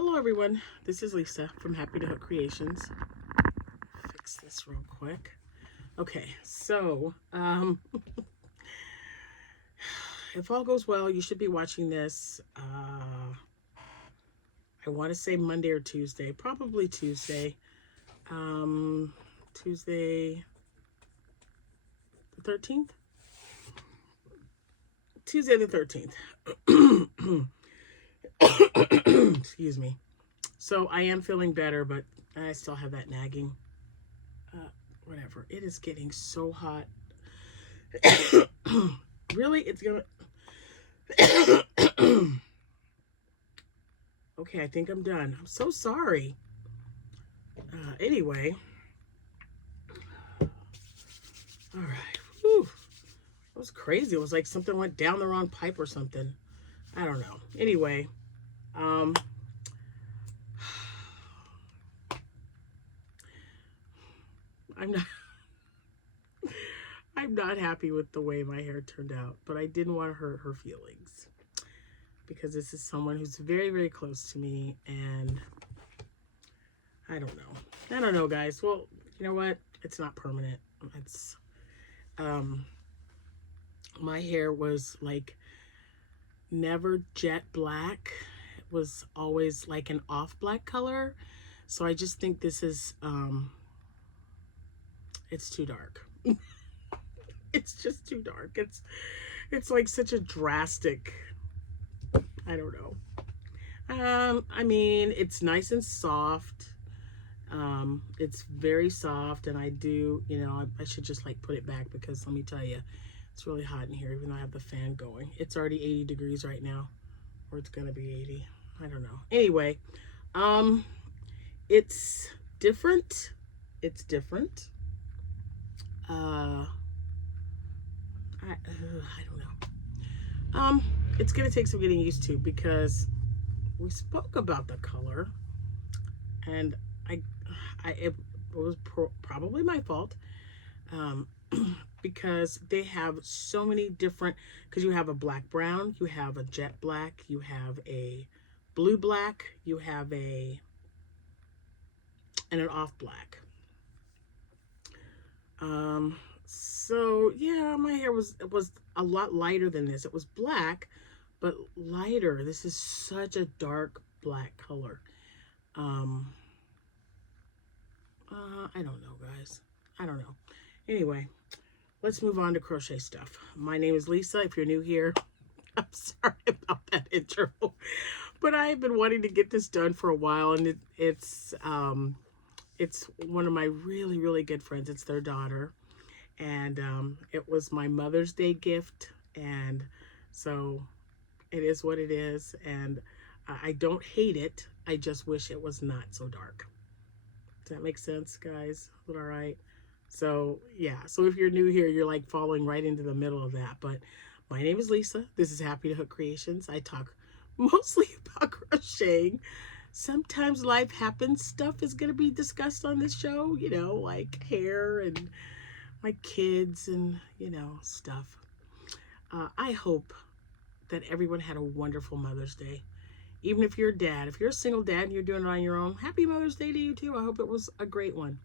Hello everyone, this is Lisa from Happytohook Creations. Fix this real quick. Okay, so if all goes well, you should be watching this I want to say Monday or Tuesday, probably Tuesday. Tuesday the 13th? Tuesday the 13th. Excuse me. So I am feeling better, but I still have that nagging. Whatever. It is getting so hot. Really? It's gonna... Okay, I think I'm done. I'm so sorry. Anyway. All right. Whew. It was crazy. It was like something went down the wrong pipe or something. I don't know. Anyway. I'm not... I'm not happy with the way my hair turned out, but I didn't want to hurt her feelings because this is someone who's very, very close to me, and I don't know, guys. Well, you know what? It's not permanent. It's my hair was like never jet black. It was always like an off black color. So I just think this is it's too dark. It's just too dark. It's like such a drastic, I don't know. I mean, it's nice and soft. It's very soft, and I do, I should just like put it back because let me tell you, it's really hot in here, even though I have the fan going. It's already 80 degrees right now, or it's gonna be 80. I don't know. Anyway, it's different. It's different. I don't know. It's gonna take some getting used to because we spoke about the color, and it was probably my fault, because they have so many different. Because you have a black brown, you have a jet black, you have a blue black, you have and an off black. So yeah, my hair was a lot lighter than this. It was black, but lighter. This is such a dark black color. I don't know, guys. I don't know. Anyway, let's move on to crochet stuff. My name is Lisa. If you're new here, I'm sorry about that intro, but I have been wanting to get this done for a while, and it's one of my really, really good friends. It's their daughter, and it was my Mother's Day gift, and so it is what it is, and I don't hate it. I just wish it was not so dark. Does that make sense, guys? Is it all right? So yeah, so if you're new here, you're like falling right into the middle of that. But my name is Lisa. This is Happytohook Creations. I talk mostly about crocheting. Sometimes life happens. Stuff is going to be discussed on this show, like hair and my kids and, stuff. I hope that everyone had a wonderful Mother's Day. Even if you're a dad, if you're a single dad and you're doing it on your own, happy Mother's Day to you too. I hope it was a great one.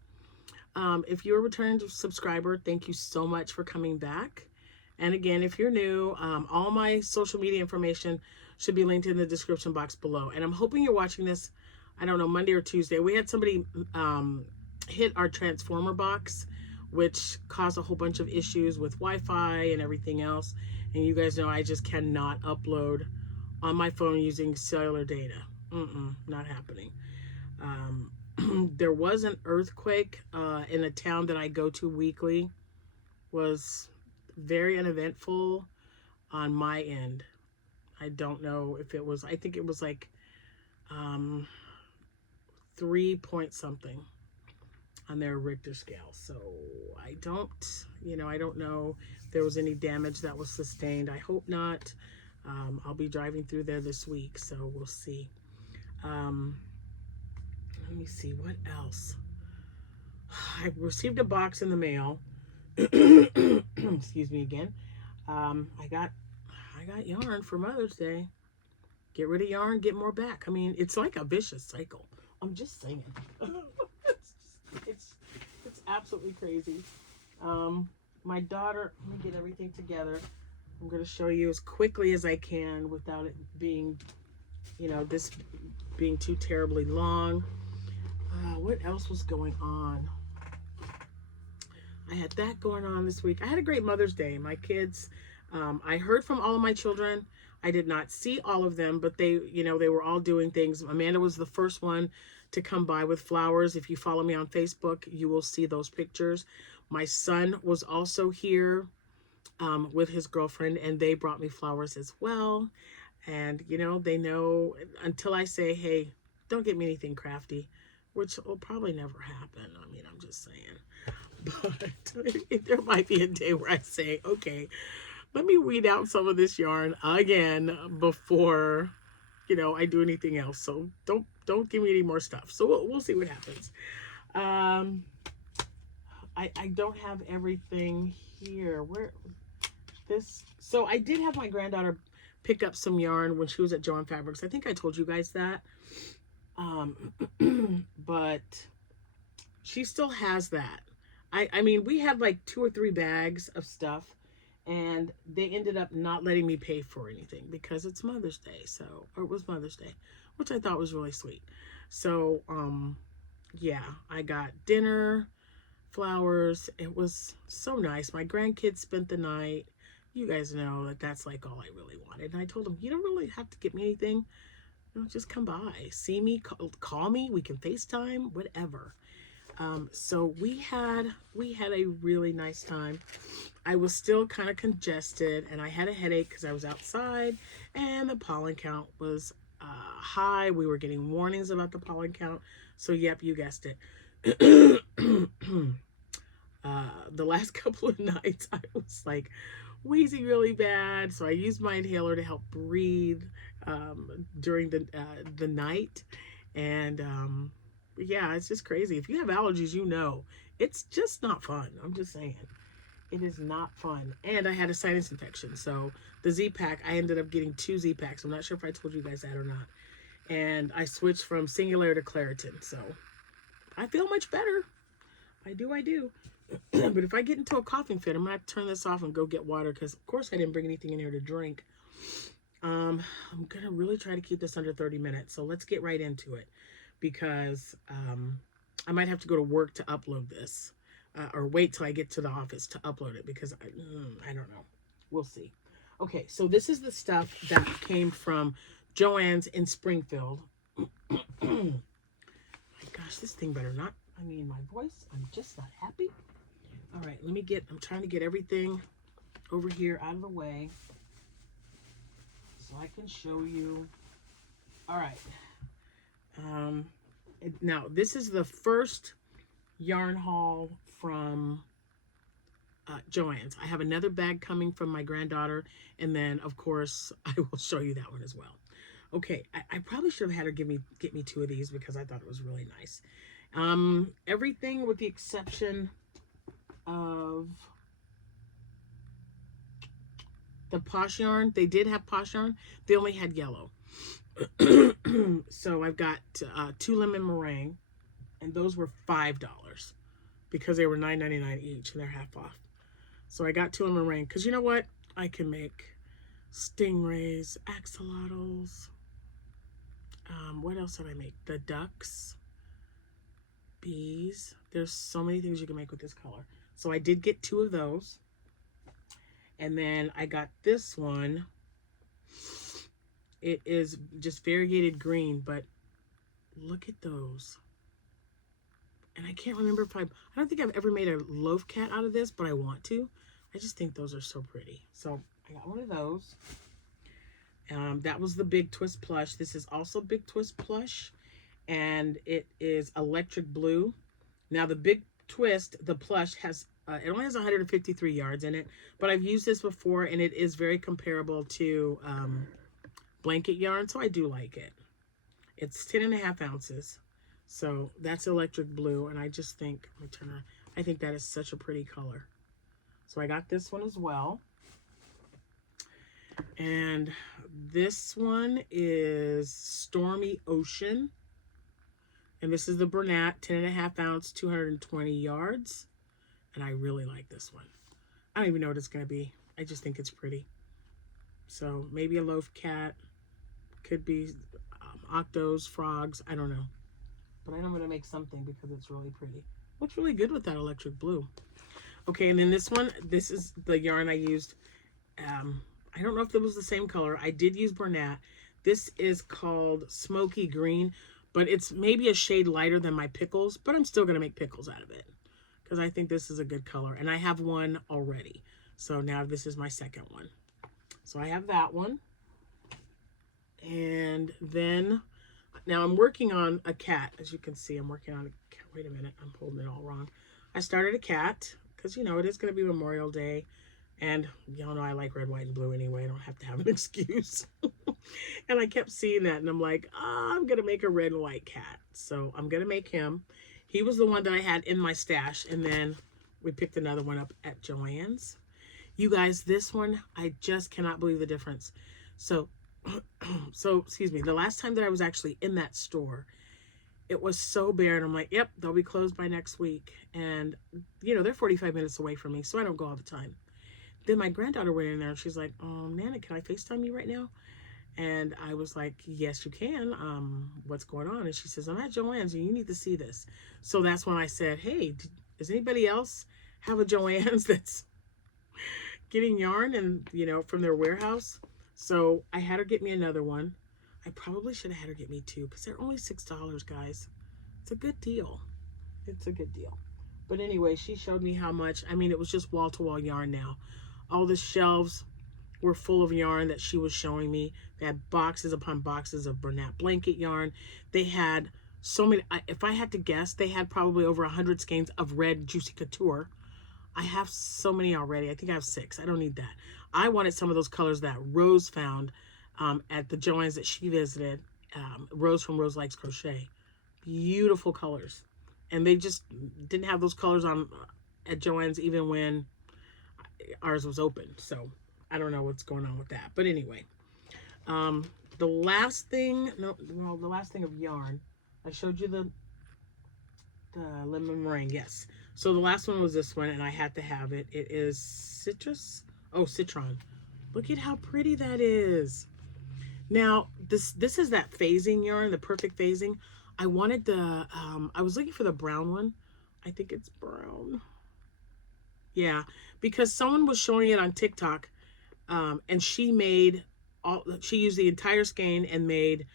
If you're a returning subscriber, thank you so much for coming back. And again, if you're new, all my social media information should be linked in the description box below. And I'm hoping you're watching this, I don't know, Monday or Tuesday. We had somebody hit our transformer box, which caused a whole bunch of issues with Wi-Fi and everything else. And you guys know I just cannot upload on my phone using cellular data. Not happening. There was an earthquake in a town that I go to weekly. Was very uneventful on my end. I don't know if it was, I think it was like 3 point something on their Richter scale. So I don't know if there was any damage that was sustained. I hope not. I'll be driving through there this week, so we'll see. Let me see, what else? I received a box in the mail. Excuse me again. I got yarn for Mother's Day. Get rid of yarn, get more back. I mean, it's like a vicious cycle. I'm just saying. it's, it's absolutely crazy. My daughter, let me get everything together. I'm going to show you as quickly as I can without it being, you know, this being too terribly long. What else was going on? I had that going on this week. I had a great Mother's Day. My kids, I heard from all of my children. I did not see all of them, but they, you know, they were all doing things. Amanda was the first one to come by with flowers. If you follow me on Facebook, you will see those pictures. My son was also here with his girlfriend, and they brought me flowers as well. And, you know, they know until I say, hey, don't get me anything crafty, which will probably never happen. I mean, I'm just saying. But there might be a day where I say, okay, let me weed out some of this yarn again before, you know, I do anything else. So don't give me any more stuff. So we'll see what happens. I don't have everything here. Where this? So I did have my granddaughter pick up some yarn when she was at Joann Fabrics. I think I told you guys that. But she still has that. I mean, we had like 2 or 3 bags of stuff, and they ended up not letting me pay for anything because it's Mother's Day. So, or it was Mother's Day, which I thought was really sweet. So, yeah, I got dinner, flowers. It was so nice. My grandkids spent the night. You guys know that that's like all I really wanted. And I told them, you don't really have to get me anything. You know, just come by, see me, call me. We can FaceTime, whatever. So we had a really nice time. I was still kind of congested, and I had a headache because I was outside, and the pollen count was high. We were getting warnings about the pollen count. So yep, you guessed it. The last couple of nights I was like wheezing really bad, so I used my inhaler to help breathe during the night. And yeah, it's just crazy. If you have allergies, you know it's just not fun. I'm just saying, it is not fun. And I had a sinus infection, so the Z-Pack, I ended up getting 2 Z-Packs. I'm not sure if I told you guys that or not. And I switched from Singular to Claritin, so I feel much better. I do. But if I get into a coughing fit, I'm gonna have to turn this off and go get water, because of course I didn't bring anything in here to drink. I'm gonna really try to keep this under 30 minutes, so let's get right into it, because I might have to go to work to upload this, or wait till I get to the office to upload it, because I don't know. We'll see. Okay, so this is the stuff that came from Joann's in Springfield. My gosh, this thing better not, I mean, my voice, I'm just not happy. All right, I'm trying to get everything over here out of the way so I can show you. All right. Now, this is the first yarn haul from Joann's. I have another bag coming from my granddaughter, and then, of course, I will show you that one as well. Okay, I probably should have had her get me 2 of these because I thought it was really nice. Everything with the exception of the Posh yarn. They did have Posh yarn. They only had yellow. So I've got 2 lemon meringue, and those were $5 because they were $9.99 each, and they're half off. So I got 2 lemon meringue because you know what? I can make stingrays, axolotls. What else did I make? The ducks, bees. There's so many things you can make with this color. So I did get 2 of those. And then I got this one. It is just variegated green, but look at those. And I can't remember if I don't think I've ever made a loaf cat out of this, but I want to. I just think those are so pretty. So I got one of those. That was the Big Twist plush. This is also Big Twist plush, and it is electric blue. Now the Big Twist, the plush, has it only has 153 yards in it, but I've used this before, and it is very comparable to blanket yarn, so I do like it. It's 10.5 ounces, so that's electric blue, and I just think, I think that is such a pretty color. So I got this one as well. And this one is Stormy Ocean. And this is the Bernat, 10.5 ounce, 220 yards. And I really like this one. I don't even know what it's going to be. I just think it's pretty. So maybe a loaf cat. Could be octos, frogs. I don't know. But I know I'm going to make something because it's really pretty. Looks really good with that electric blue. Okay, and then this one, this is the yarn I used. I don't know if it was the same color. I did use Bernat. This is called Smoky Green, but it's maybe a shade lighter than my pickles, but I'm still going to make pickles out of it because I think this is a good color. And I have one already. So now this is my second one. So I have that one. And then, now I'm working on a cat. As you can see, I'm working on a cat. Wait a minute, I'm holding it all wrong. I started a cat because, you know, it is going to be Memorial Day. And y'all know I like red, white, and blue anyway. I don't have to have an excuse. And I kept seeing that. And I'm like, oh, I'm going to make a red and white cat. So I'm going to make him. He was the one that I had in my stash. And then we picked another one up at Joann's. You guys, this one, I just cannot believe the difference. So excuse me, the last time that I was actually in that store, it was so bare, and I'm like, yep, they'll be closed by next week. And, you know, they're 45 minutes away from me, so I don't go all the time. Then my granddaughter went in there, and she's like, Nana, can I FaceTime you right now? And I was like, yes, you can. What's going on? And she says, I'm at Joann's, and you need to see this. So that's when I said, hey, does anybody else have a Joann's that's getting yarn and, you know, from their warehouse? So I had her get me another one. I probably should have had her get me two because they're only $6, guys. It's a good deal. It's a good deal. But anyway, she showed me how much. I mean, it was just wall-to-wall yarn now. All the shelves were full of yarn that she was showing me. They had boxes upon boxes of Bernat blanket yarn. They had so many. If I had to guess, they had probably over 100 skeins of red Juicy Couture. I have so many already. I think I have 6. I don't need that. I wanted some of those colors that Rose found at the Joann's that she visited. Rose from Rose Likes Crochet. Beautiful colors. And they just didn't have those colors on at Joann's even when ours was open. So I don't know what's going on with that. But anyway, the last thing, the last thing of yarn. I showed you the lemon meringue, yes. So the last one was this one, and I had to have it. It is Citron. Look at how pretty that is. Now, this is that phasing yarn, the perfect phasing. I wanted the, I was looking for the brown one. I think it's brown. Yeah, because someone was showing it on TikTok, and she used the entire skein and made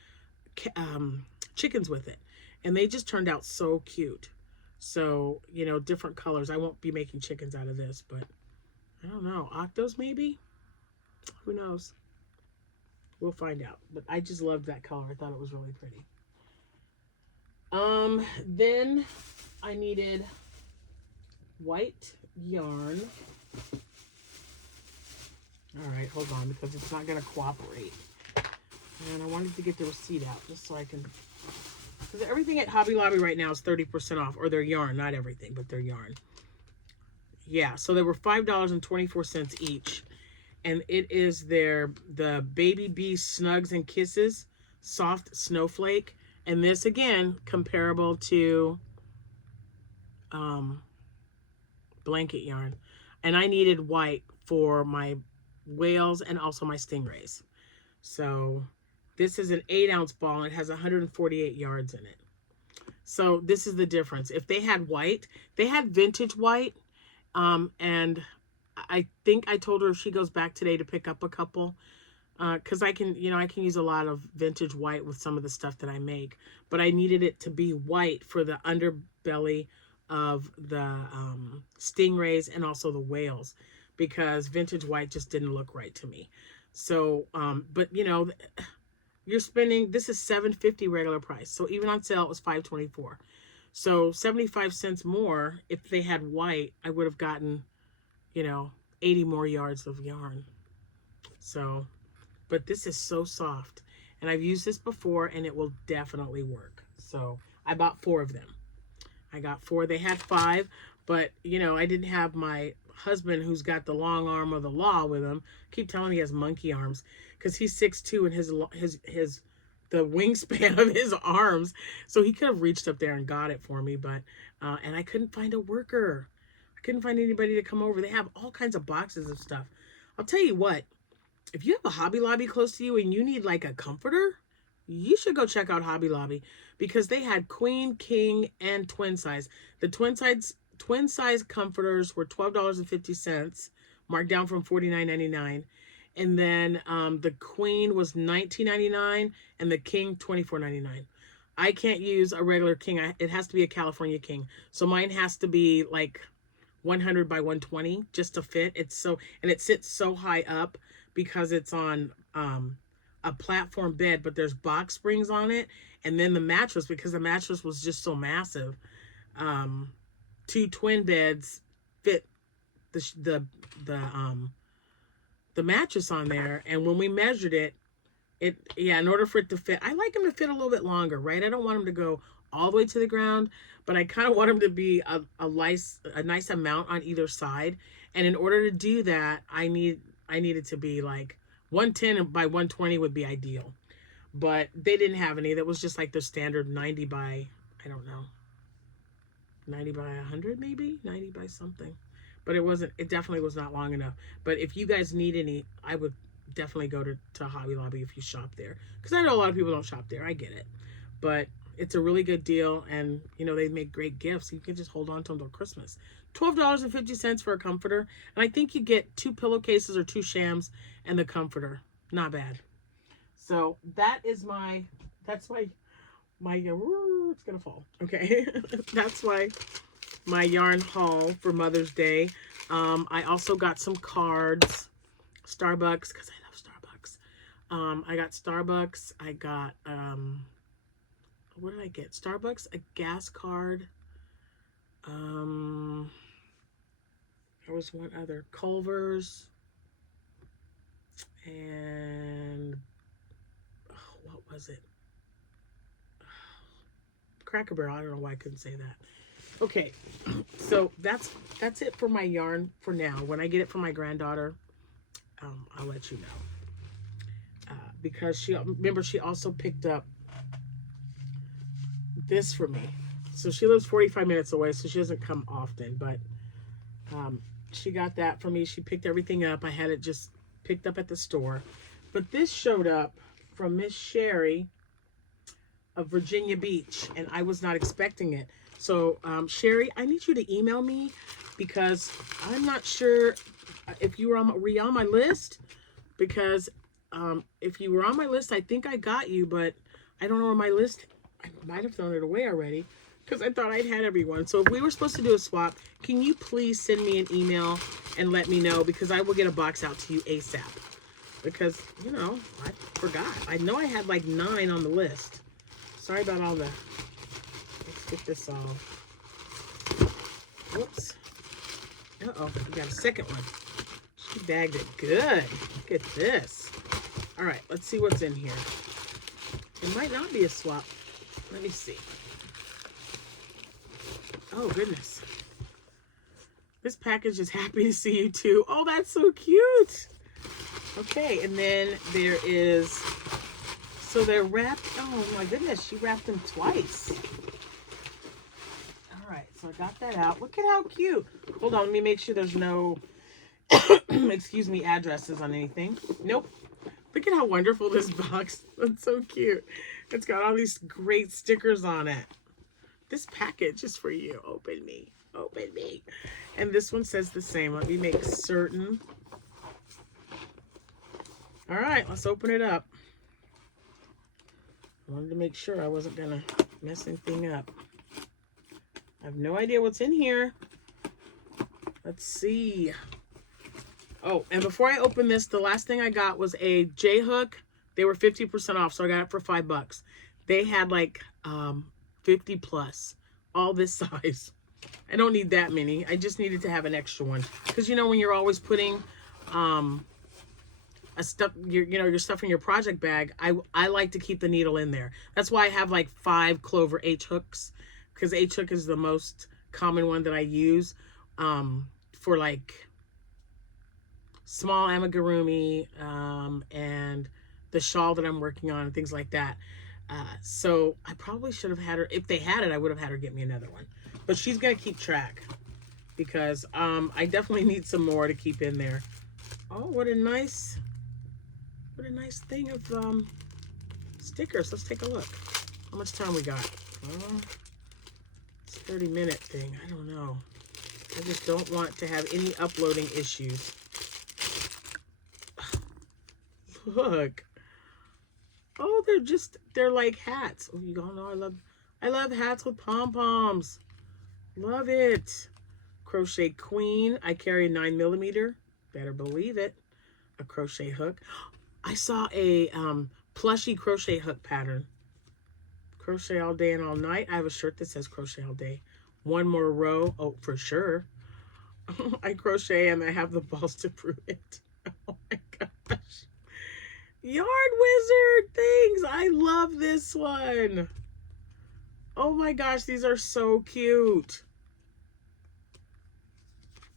chickens with it. And they just turned out so cute. So, you know, different colors. I won't be making chickens out of this, but I don't know. Octos maybe? Who knows? We'll find out. But I just loved that color. I thought it was really pretty. Then I needed white yarn. All right, hold on, because it's not going to cooperate. And I wanted to get the receipt out just so I can... Because everything at Hobby Lobby right now is 30% off. Or their yarn. Not everything, but their yarn. Yeah, so they were $5.24 each. And it is the Baby Bee Snugs and Kisses Soft Snowflake. And this, again, comparable to blanket yarn. And I needed white for my whales and also my stingrays. So this is an 8-ounce ball, and it has 148 yards in it. So this is the difference. If they had white, they had vintage white. And I think I told her if she goes back today to pick up a couple. Because I can use a lot of vintage white with some of the stuff that I make. But I needed it to be white for the underbelly of the stingrays and also the whales. Because vintage white just didn't look right to me. So, but you know, you're spending, this is $7.50 regular price. So even on sale, it was $5.24. So 75 cents more. If they had white, I would have gotten, you know, 80 more yards of yarn. So, but this is so soft. And I've used this before, and it will definitely work. So I bought 4 of them. I got 4. They had 5, but, you know, I didn't have my husband, who's got the long arm of the law with him, keep telling me he has monkey arms because he's 6'2" and his the wingspan of his arms, so he could have reached up there and got it for me, but and I couldn't find a worker. I couldn't find anybody to come over. They have all kinds of boxes of stuff. I'll tell you what, if you have a Hobby Lobby close to you and you need like a comforter, you should go check out Hobby Lobby because they had queen, king, and twin size. The twin size comforters were $12.50, marked down from $49.99. And then the queen was $19.99 and the king $24.99. I can't use a regular king. It has to be a California king. So mine has to be like 100 by 120 just to fit. And it sits so high up because it's on a platform bed, but there's box springs on it. And then the mattress, because the mattress was just so massive, 2 twin beds fit the mattress on there. And when we measured it, in order for it to fit, I like them to fit a little bit longer, right? I don't want them to go all the way to the ground, but I kind of want them to be a nice amount on either side. And in order to do that, I needed to be like 110 by 120 would be ideal. But they didn't have any. That was just like the standard 90 by, I don't know, 90 by 100 maybe, 90 by something. But it definitely was not long enough. But if you guys need any, I would definitely go to Hobby Lobby if you shop there. Because I know a lot of people don't shop there. I get it. But it's a really good deal. And, you know, they make great gifts. You can just hold on to them till Christmas. $12.50 for a comforter. And I think you get 2 pillowcases or 2 shams and the comforter. Not bad. So that's my, it's going to fall. Okay. That's my yarn haul for Mother's Day. I also got some cards, Starbucks, because I love Starbucks. I got Starbucks. I got, what did I get? Starbucks, a gas card. There was one other, Culver's, and what was it? Cracker Barrel. I don't know why I couldn't say that. Okay, so that's it for my yarn for now. When I get it from my granddaughter, I'll let you know. Because she also picked up this for me. So she lives 45 minutes away, so she doesn't come often, but she got that for me. She picked everything up. I had it just picked up at the store. But this showed up from Miss Sherry of Virginia Beach, and I was not expecting it. So, Sherry, I need you to email me because I'm not sure if were you on my list? Because if you were on my list, I think I got you, but I don't know where my list. I might have thrown it away already because I thought I'd had everyone. So if we were supposed to do a swap, can you please send me an email and let me know, because I will get a box out to you ASAP. Because, you know, I forgot. I know I had like 9 on the list. Sorry about all that. Let's get this all. Whoops. Uh-oh, we got a second one. She bagged it good. Look at this. All right, let's see what's in here. It might not be a swap. Let me see. Oh, goodness. This package is happy to see you too. Oh, that's so cute. Okay, and then there is, so they're wrapped. Oh, my goodness. She wrapped them twice. All right, so I got that out. Look at how cute. Hold on, let me make sure there's no, excuse me, addresses on anything. Nope. Look at how wonderful this box. That's so cute. It's got all these great stickers on it. This package is for you. Open me. Open me. And this one says the same. Let me make certain. All right, let's open it up. I wanted to make sure I wasn't going to mess anything up. I have no idea what's in here. Let's see. Oh, and before I open this, the last thing I got was a J-hook. They were 50% off, so I got it for $5. They had like 50 plus, all this size. I don't need that many. I just needed to have an extra one. Because, you know, when you're always putting your stuff in your project bag, I like to keep the needle in there. That's why I have like 5 Clover H hooks, because H hook is the most common one that I use for like small amigurumi, and the shawl that I'm working on and things like that. So I probably should have had her, if they had it, I would have had her get me another one. But she's going to keep track because I definitely need some more to keep in there. Oh, what a nice thing of stickers. Let's take a look. How much time we got? It's a 30-minute thing. I don't know. I just don't want to have any uploading issues. Look. Oh, they're like hats. Oh, you all know I love hats with pom-poms. Love it. Crochet queen. I carry a 9mm. Better believe it. A crochet hook. I saw a plushy crochet hook pattern. Crochet all day and all night. I have a shirt that says crochet all day. One more row. Oh, for sure. I crochet and I have the balls to prove it. Oh my gosh. Yarn Wizard things. I love this one. Oh my gosh, these are so cute.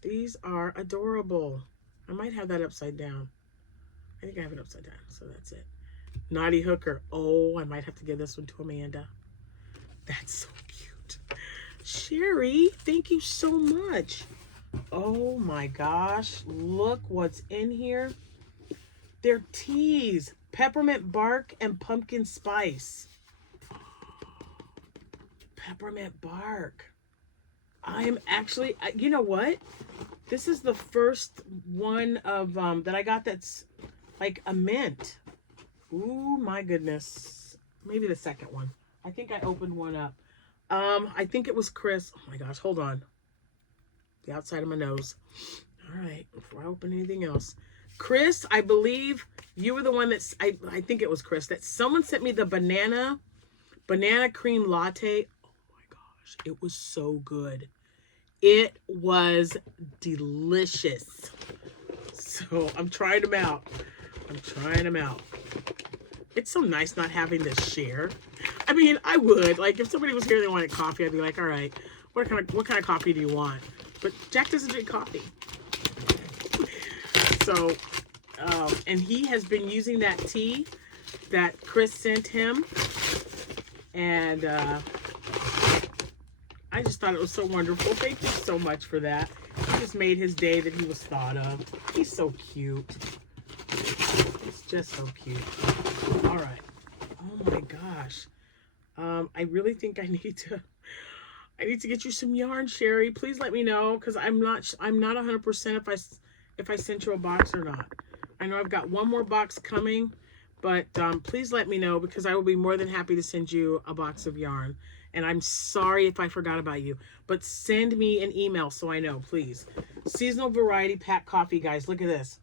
These are adorable. I might have that upside down. I think I have it upside down, so that's it. Naughty Hooker. Oh, I might have to give this one to Amanda. That's so cute. Sherry, thank you so much. Oh my gosh, look what's in here. They're teas, peppermint bark and pumpkin spice. Peppermint bark. I'm actually, you know what? This is the first one of that I got that's like a mint. Ooh, my goodness. Maybe the second one. I think I opened one up. I think it was Chris. Oh my gosh, hold on. The outside of my nose. All right, before I open anything else. Chris, I believe you were the one that's, I think it was Chris, that someone sent me the banana cream latte. Oh my gosh, it was so good. It was delicious. So I'm trying them out. It's so nice not having to share. I mean, I would. Like, if somebody was here and they wanted coffee, I'd be like, all right, what kind of coffee do you want? But Jack doesn't drink coffee. So, and he has been using that tea that Chris sent him. And I just thought it was so wonderful. Thank you so much for that. He just made his day that he was thought of. He's so cute. It's just so cute. All right. Oh my gosh. I really think I need to get you some yarn, Sherry. Please let me know, because I'm not 100% if I sent you a box or not. I know I've got one more box coming, but please let me know, because I will be more than happy to send you a box of yarn. And I'm sorry if I forgot about you, but send me an email so I know, please. Seasonal variety pack coffee, guys. Look at this.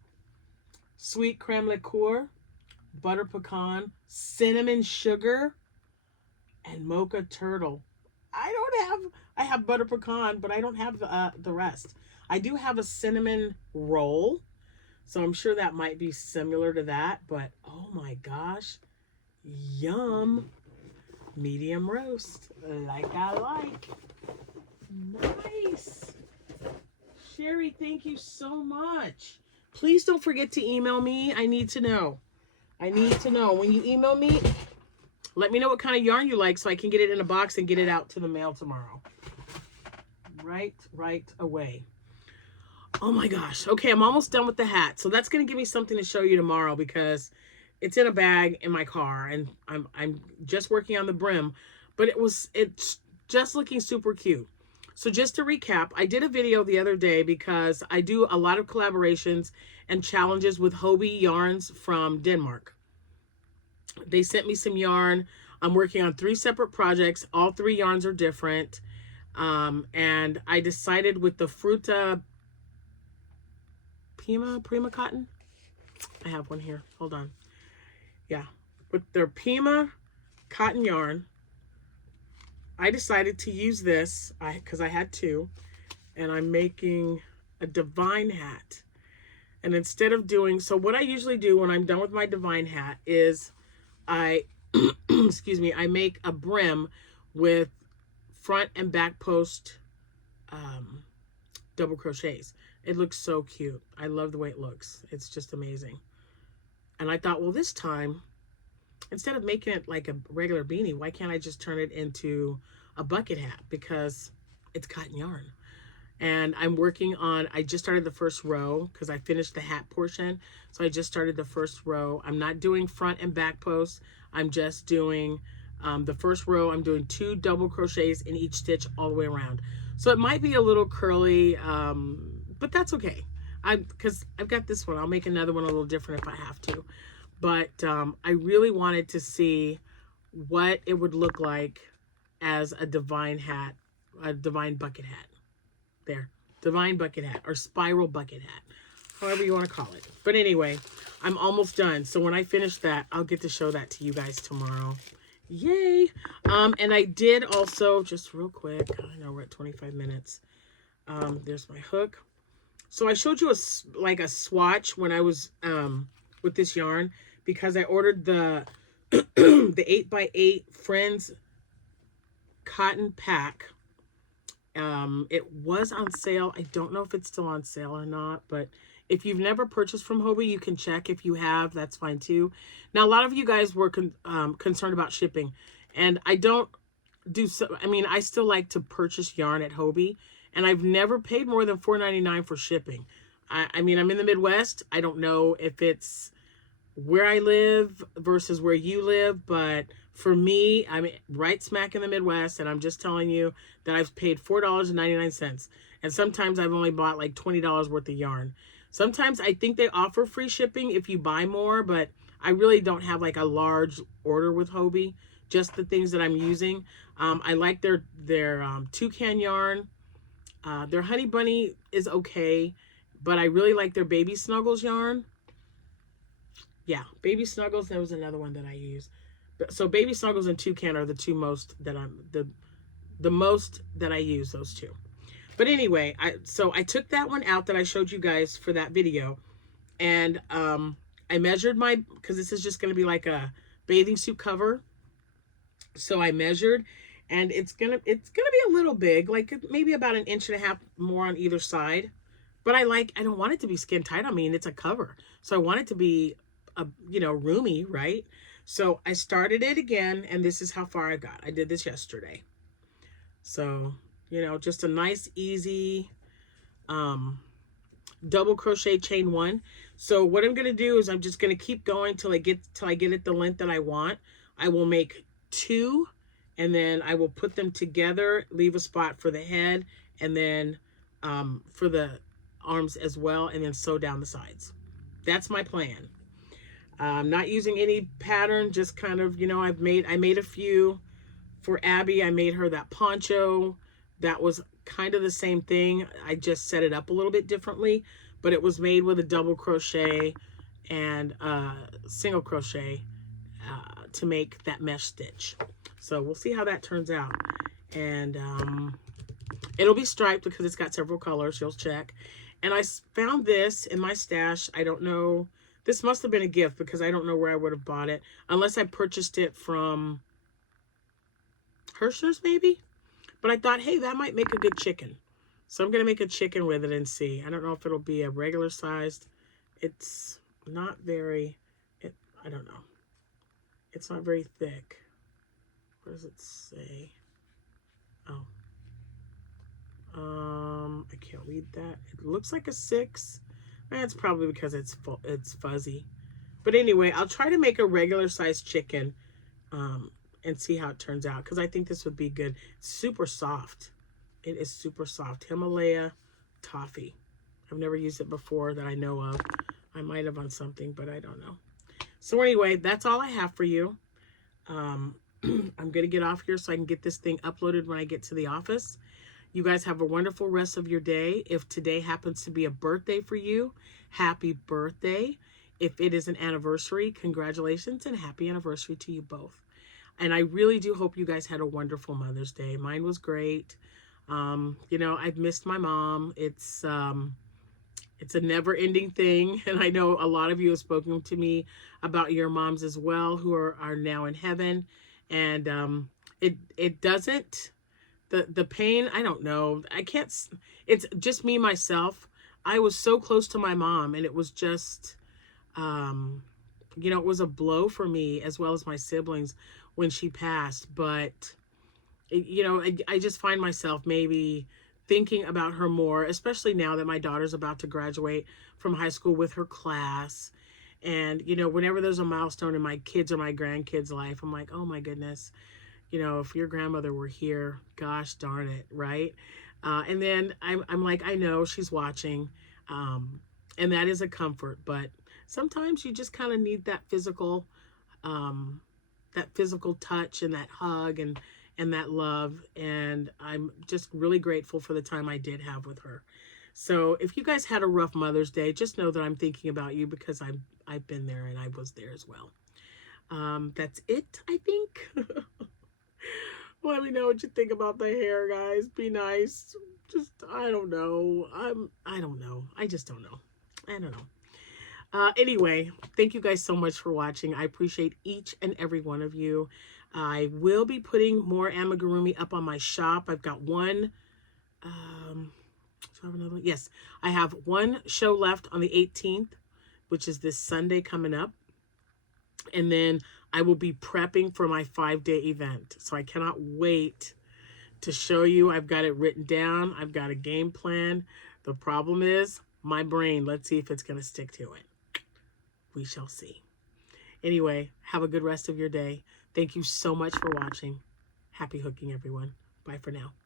Sweet creme liqueur, butter pecan, cinnamon sugar, and mocha turtle. I have butter pecan, but I don't have the rest. I do have a cinnamon roll, so I'm sure that might be similar to that, but oh my gosh, yum. Medium roast, like I like. Nice. Sherry, thank you so much. Please don't forget to email me. I need to know. When you email me, let me know what kind of yarn you like so I can get it in a box and get it out to the mail tomorrow. Right away. Oh my gosh. Okay, I'm almost done with the hat. So that's going to give me something to show you tomorrow, because it's in a bag in my car and I'm just working on the brim, but it's just looking super cute. So just to recap, I did a video the other day because I do a lot of collaborations and challenges with Hobie yarns from Denmark. They sent me some yarn. I'm working on 3 separate projects. All 3 yarns are different. And I decided with the Fruta Prima cotton. I have one here. Hold on. Yeah. With their Pima cotton yarn, I decided to use this because I had 2. And I'm making a divine hat. And instead of doing, so what I usually do when I'm done with my divine hat is I, excuse me, I make a brim with front and back post double crochets. It looks so cute. I love the way it looks. It's just amazing. And I thought, well, this time, instead of making it like a regular beanie, why can't I just turn it into a bucket hat? Because it's cotton yarn. And I'm working on, I just started the first row because I finished the hat portion. So I just started the first row. I'm not doing front and back posts. I'm just doing the first row. I'm doing 2 double crochets in each stitch all the way around. So it might be a little curly, but that's okay. Because I've got this one. I'll make another one a little different if I have to. But I really wanted to see what it would look like as a divine hat, a divine bucket hat. There, divine bucket hat or spiral bucket hat, however you want to call it. But anyway, I'm almost done. So when I finish that, I'll get to show that to you guys tomorrow. Yay. And I did also, just real quick, I know we're at 25 minutes. There's my hook. So I showed you a swatch when I was with this yarn because I ordered the the 8x8 Friends cotton pack. It was on sale. I don't know if it's still on sale or not, but if you've never purchased from Hobbii, you can check. If you have, that's fine too. Now, a lot of you guys were concerned about shipping, and I don't do so. I mean, I still like to purchase yarn at Hobbii, and I've never paid more than $4.99 for shipping. I mean, I'm in the Midwest. I don't know if it's where I live versus where you live, but for me, I'm right smack in the Midwest, and I'm just telling you that I've paid $4.99, and sometimes I've only bought like $20 worth of yarn. Sometimes I think they offer free shipping if you buy more, but I really don't have like a large order with Hobbii, just the things that I'm using. I like their toucan yarn. Their honey bunny is okay, but I really like their baby snuggles yarn. Yeah, baby snuggles. There was another one that I use. So baby snuggles and toucan are the two most that I'm the most that I use, those two. But anyway, I took that one out that I showed you guys for that video, and I measured because this is just going to be like a bathing suit cover. So I measured, and it's gonna be a little big, like maybe about 1.5 inches more on either side. But I don't want it to be skin tight. I mean, it's a cover, so I want it to be roomy, right? So I started it again, and this is how far I got. I did this yesterday. So, just a nice, easy double crochet chain 1. So what I'm going to do is I'm just going to keep going till I get it the length that I want. I will make 2, and then I will put them together, leave a spot for the head, and then for the arms as well, and then sew down the sides. That's my plan. I'm not using any pattern, just kind of, I made a few for Abby. I made her that poncho. That was kind of the same thing. I just set it up a little bit differently, but it was made with a double crochet and single crochet to make that mesh stitch. So we'll see how that turns out. And it'll be striped because it's got several colors. You'll check. And I found this in my stash. I don't know. This must have been a gift because I don't know where I would have bought it. Unless I purchased it from Hirschner's maybe. But I thought, hey, that might make a good chicken. So I'm going to make a chicken with it and see. I don't know if it'll be a regular sized. It's not very, I don't know. It's not very thick. What does it say? Oh. I can't read that. It looks like a 6. That's probably because it's fuzzy. But anyway, I'll try to make a regular sized chicken and see how it turns out, because I think this would be good. It's super soft. It is super soft. Himalaya toffee. I've never used it before that I know of. I might have on something, but I don't know. So anyway, that's all I have for you. I'm going to get off here so I can get this thing uploaded when I get to the office. You guys have a wonderful rest of your day. If today happens to be a birthday for you, happy birthday. If it is an anniversary, congratulations and happy anniversary to you both. And I really do hope you guys had a wonderful Mother's Day. Mine was great. I've missed my mom. It's a never-ending thing. And I know a lot of you have spoken to me about your moms as well, who are now in heaven. And it doesn't, the pain, I don't know. I can't, it's just me, myself. I was so close to my mom, and it was just, you know, it was a blow for me as well as my siblings when she passed. But, you know, I just find myself maybe thinking about her more, especially now that my daughter's about to graduate from high school with her class. And, you know, whenever there's a milestone in my kids or my grandkids' life, I'm like, oh my goodness, you know, if your grandmother were here, gosh darn it, right? And then I'm like, I know she's watching, um, and that is a comfort. But sometimes you just kind of need um, that physical touch and that hug and that love. And I'm just really grateful for the time I did have with her. So if you guys had a rough Mother's Day, just know that I'm thinking about you because I've been there and I was there as well. That's it, I think. Let me know what you think about the hair, guys. Be nice. Just I don't know. I don't know. I just don't know. I don't know. Anyway, thank you guys so much for watching. I appreciate each and every one of you. I will be putting more amigurumi up on my shop. I've got one. Do I have another one? Yes, I have one show left on the 18th, which is this Sunday coming up. And then I will be prepping for my 5-day event. So I cannot wait to show you. I've got it written down. I've got a game plan. The problem is my brain. Let's see if it's going to stick to it. We shall see. Anyway, have a good rest of your day. Thank you so much for watching. Happy hooking, everyone. Bye for now.